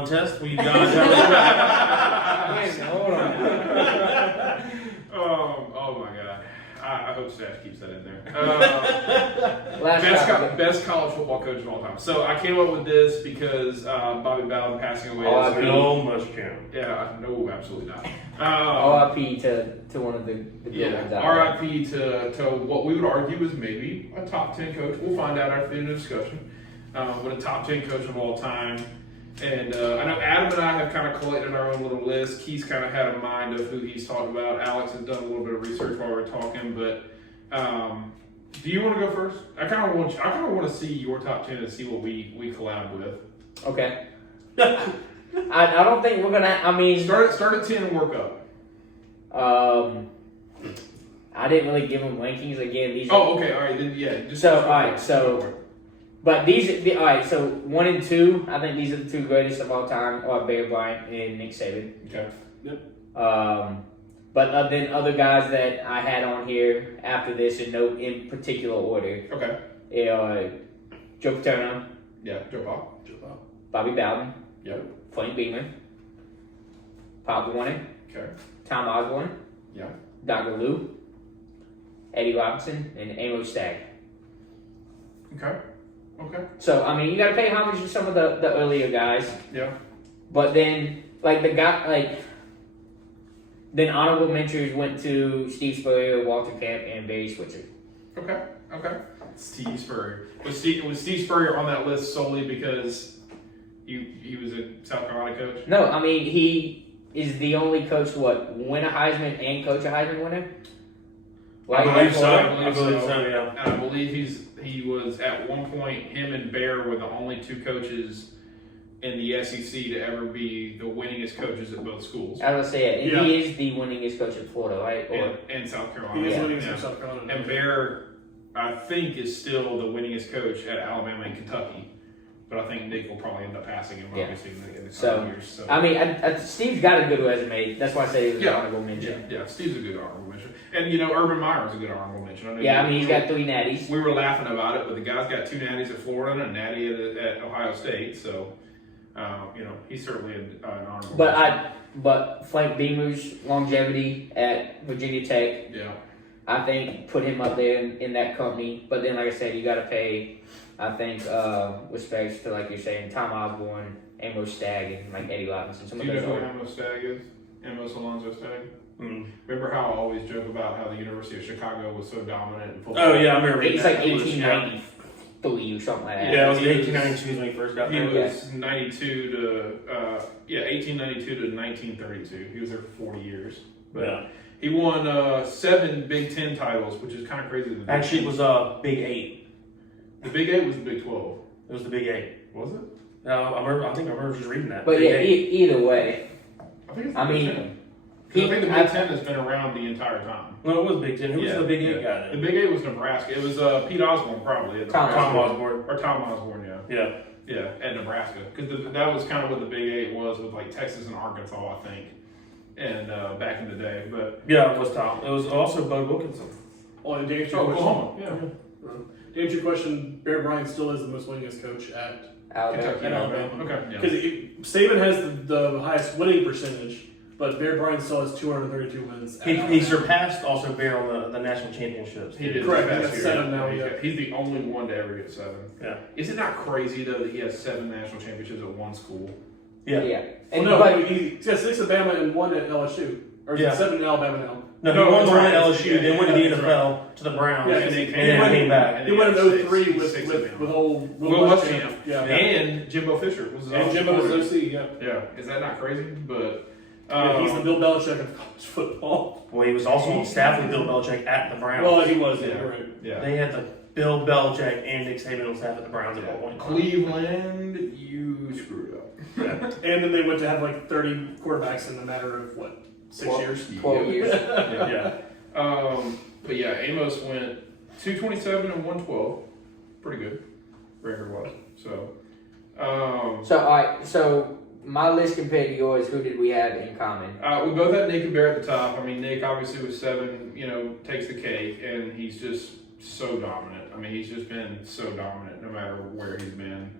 contest. We've got. Hold on. Oh my God. I hope Stash keeps that in there. Best college football coach of all time. So I came up with this because Bobby Bowden passing away. No must count. Yeah, no, absolutely not. R.I.P. to one of the good ones out R.I.P. to what we would argue is maybe a top 10 coach. We'll find out after the end of the discussion. But a top 10 coach of all time. And I know Adam and I have kind of collected our own little list. Keith's kind of had a mind of who he's talked about. Alex has done a little bit of research while we were talking. But do you want to go first? I kind of want to see your top 10 and see what we collab with. Okay. I don't think we're gonna. I mean, start at 10 and work up. I didn't really give them rankings again. These. Oh, okay. All right. Then yeah. All right. So. But all right, so 1 and 2, I think these are the two greatest of all time, are Bear Bryant and Nick Saban. Okay. Yep. But then other guys that I had on here after this in no in particular order. Okay. Joe Paterno. Yeah, Joe Pop. Bobby Bowden. Yep. Frank Beamer. Pop Warner. Okay. Tom Osborne. Yeah. Dr. Lou. Eddie Robinson and Amos Stagg. Okay. Okay. So, I mean, you got to pay homage to some of the earlier guys. Yeah. But then, then honorable mentions went to Steve Spurrier, Walter Camp, and Barry Switzer. Okay. Steve Spurrier. Was Steve Spurrier on that list solely because he was a South Carolina coach? No, I mean, he is the only coach to win a Heisman and coach a Heisman winner? I believe so. Yeah. And I believe he was at one point, him and Bear were the only two coaches in the SEC to ever be the winningest coaches at both schools. I was going to say, he is the winningest coach at Florida, right? And South Carolina. He is winningest at South Carolina. And Bear, I think, is still the winningest coach at Alabama and Kentucky. But I think Nick will probably end up passing him, obviously, in the coming years. So. I mean, Steve's got a good resume. That's why I say he was an honorable mention. Yeah, Steve's a good honorable mention. And, Urban Meyer's a good honorable mention. He's got 3 natties. We were laughing about it, but the guy's got 2 natties at Florida and a natty at Ohio State. So, he's certainly an honorable mention. But Frank Beamer's longevity at Virginia Tech, I think, put him up there in that company. But then, like I said, you got to pay... I think respects to, like you're saying, Tom Osborne, Amos Stagg, and Eddie Robinson. Do you know who Amos Stagg is? Amos Alonzo Stagg? Mm. Remember how I always joke about how the University of Chicago was so dominant in football? Oh, yeah, I remember. It's like 1893 or something like that. Yeah, it was 1892 when he first got there. He was 1892 to 1932. He was there for 40 years. But he won 7 Big Ten titles, which is kind of crazy. Actually, it was Big 8. The Big 8 was the Big 12. It was the Big 8. Was it? I think I remember just reading that. But either way. I think it's the Big 10. I think the Big 10 has been around the entire time. No, it was Big 10. Who was the Big 8 guy then? The Big 8 was Nebraska. It was Pete Osborne, probably. Tom Osborne. Or Tom Osborne, yeah. Yeah, at Nebraska. Because that was kind of what the Big 8 was with Texas and Arkansas, I think. And back in the day. But yeah, it was Tom. It was also Bud Wilkinson. Oh, and to answer your Oklahoma. question, to answer your question, Bear Bryant still is the most winningest coach at Alabama. Okay. Because Saban has the highest winning percentage, but Bear Bryant still has 232 wins. He surpassed also Bear on the national championships. He did. Correct. He got 7 now. He's the only one to ever get 7. Yeah. Is it not crazy though that he has 7 national championships at one school? Yeah. He's got 6 at Bama and 1 at LSU. Or is it 7 in Alabama now? No, he won the one at LSU, then went to the NFL to the Browns, and then came back. He went in 03 with old Will Muschamp. Yeah. And Jimbo Fisher was Jimbo was OC, Yeah. Is that not crazy? But he's the Bill Belichick of college football. Well, he was also on staff with Bill Belichick at the Browns. Well, he was, you're right. Yeah. They had the Bill Belichick and Nick Saban on staff at the Browns at one point. Cleveland, you screwed up. And then they went to have 30 quarterbacks in a matter of 6 years? 12 years. But yeah, Amos went 227 and 112. Pretty good record-wise. So, all right. So my list compared to yours, who did we have in common? We both had Nick and Bear at the top. I mean, Nick obviously with 7, takes the cake, and he's just so dominant. I mean, he's just been so dominant no matter where he's been.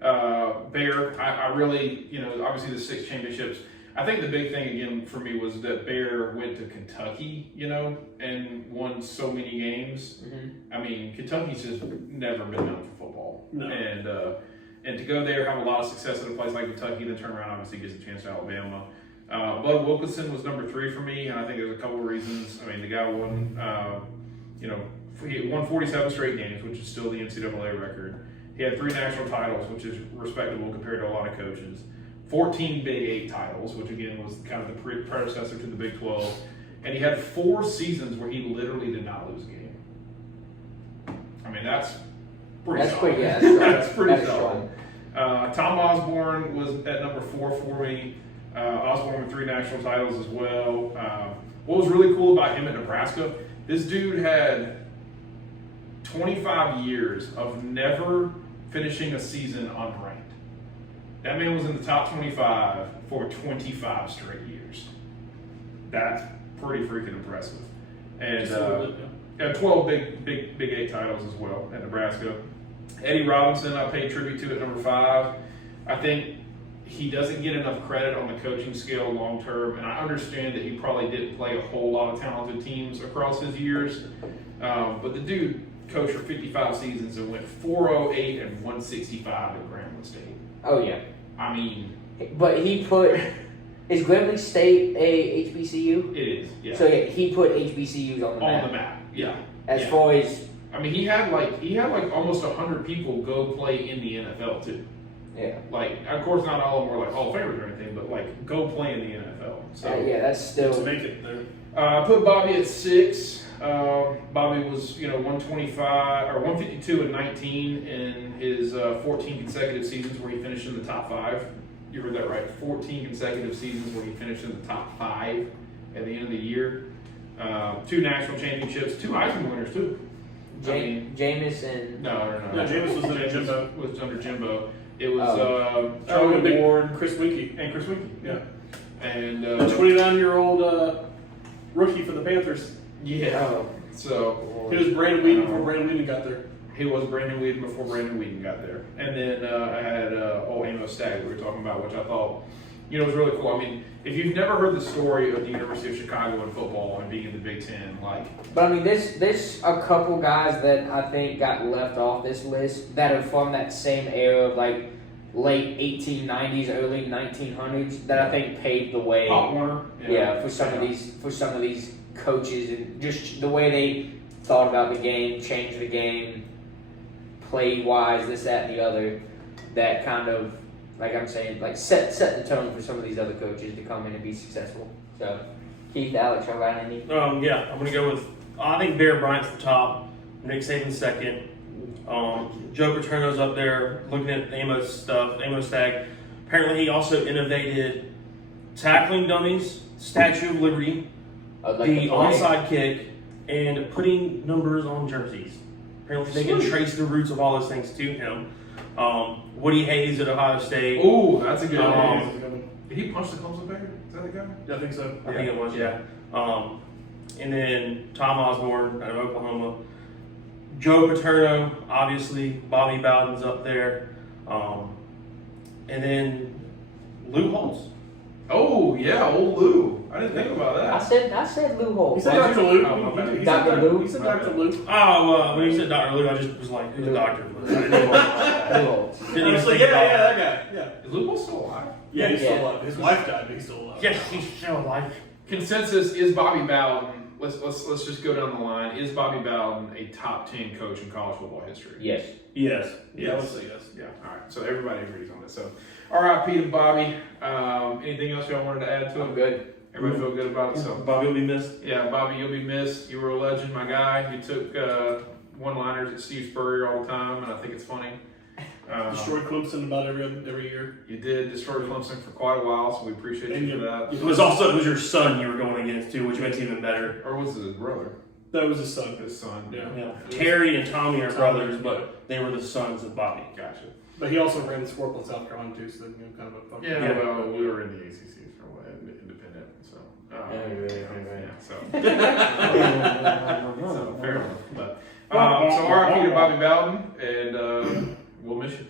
Bear, I really, obviously the 6 championships. I think the big thing again for me was that Bear went to Kentucky, and won so many games. Mm-hmm. I mean, Kentucky's just never been known for football, No. and to go there, have a lot of success at a place like Kentucky, then turn around, obviously gets a chance to Alabama. Bud Wilkinson was number 3 for me, and I think there's a couple of reasons. I mean, the guy won, he won 47 straight games, which is still the NCAA record. He had 3 national titles, which is respectable compared to a lot of coaches. 14 Big 8 titles, which again was kind of the predecessor to the Big 12. And he had 4 seasons where he literally did not lose a game. I mean, that's pretty solid. Pretty, yeah, that's pretty solid. Tom Osborne was at number 4 for me. Osborne with 3 national titles as well. What was really cool about him at Nebraska, this dude had 25 years of never finishing a season unranked. That man was in the top 25 for 25 straight years. That's pretty freaking impressive. And had 12 Big 8 titles as well at Nebraska. Eddie Robinson, I paid tribute to at number 5. I think he doesn't get enough credit on the coaching scale long term, and I understand that he probably didn't play a whole lot of talented teams across his years. But the dude coached for 55 seasons and went 408 and 165 at Grambling State. Oh yeah. I mean, but he put is Grambling State a HBCU? it is. Yeah. So yeah, he put HBCUs on the map. On the map. Yeah. As far as I mean, he had like almost 100 people go play in the NFL too. yeah. Like, of course, not all of them were like Hall of Famers or anything, but like go play in the NFL. So Yeah, that's To still make it there. I put Bobby at 6. Bobby was 125 or 152 and 19 in his 14 consecutive seasons where he finished in the top 5. You heard that right. 14 consecutive seasons where he finished in the top 5 at the end of the year. 2 national championships, 2 Heisman winners too. Jameis and No. No, Jameis was under Jameis Jimbo. Was under Jimbo. It was Charlie Charlie Ward Chris Winkie. and Chris Winkie. Yeah. And A 29-year-old rookie for the Panthers. yeah. oh, So He was Brandon Whedon before Brandon Whedon got there. he was Brandon Whedon before Brandon Whedon got there. And then I had old Amos Stagg we were talking about, which I thought, was really cool. I mean, if you've never heard the story of the University of Chicago in football and being in the Big Ten, but I mean, there's a couple guys that I think got left off this list that are from that same era of like late 1890s, early 1900s that I think paved the way. Pop Warner. For some of these coaches and just the way they thought about the game, changed the game, play wise, this, that, and the other. That kind of, like I'm saying, like set the tone for some of these other coaches to come in and be successful. So, Keith, Alex, y'all got any? Yeah, I'm gonna go with. I think Bear Bryant's the top. Nick Saban's second. Joe Paterno's up there. Looking at Amos stuff, Amos Stagg. Apparently, he also innovated tackling dummies, Statue of Liberty, the onside kick, and putting numbers on jerseys. Apparently, they can trace the roots of all those things to him. Woody Hayes at Ohio State. Oh, that's a good Um, one. Did he punch the Clemson Bear? Is that the guy? Yeah, I think so. I think it was, yeah. And then Tom Osborne out of Oklahoma. Joe Paterno, obviously. Bobby Bowden's up there. And then Lou Holtz. Oh, yeah, old Lou. I didn't think about I that. said Lou Holtz. He said Dr. Lou. Oh, my bad. He Dr. said Lou? He said Dr. Lou. Oh, when you said Dr. Lou, I just was like, who's the doctor? I didn't even, Lou Holtz. didn't even Honestly, think yeah, about it. that guy. Yeah. Is Lou still alive? Yeah, he's Yeah. still alive. His wife died, but he's still alive. Yes, he's still alive. Consensus is Bobby Bowden. Let's just go down the line. Is Bobby Bowden a top 10 coach in college football history? Yes. Yes. Yeah, I would say yes. Yeah. All right. So everybody agrees on it. So, R.I.P. to Bobby. Anything else y'all wanted to add to I'm it? good. Everybody feel good about it. So, Bobby will be missed. yeah, Bobby, you'll be missed. You were a legend, my guy. You took one-liners at Steve Spurrier all the time, and I think it's funny. Destroyed Clemson about every year. You did destroy Clemson for quite a while, so we appreciate And you for that. It was your son you were going against too, which makes it even better. Or was it his brother? That was his son. His son. Yeah. Yeah. Terry and Tommy are brothers, but they were the sons of Bobby. Gotcha. But he also ran the sport in South Carolina too, so kind of a fun. Yeah, Yeah. well, we were in the ACC for a while, independent, so. So. So, fair enough. But, so RIP to Bobby Bowden, and we'll miss you.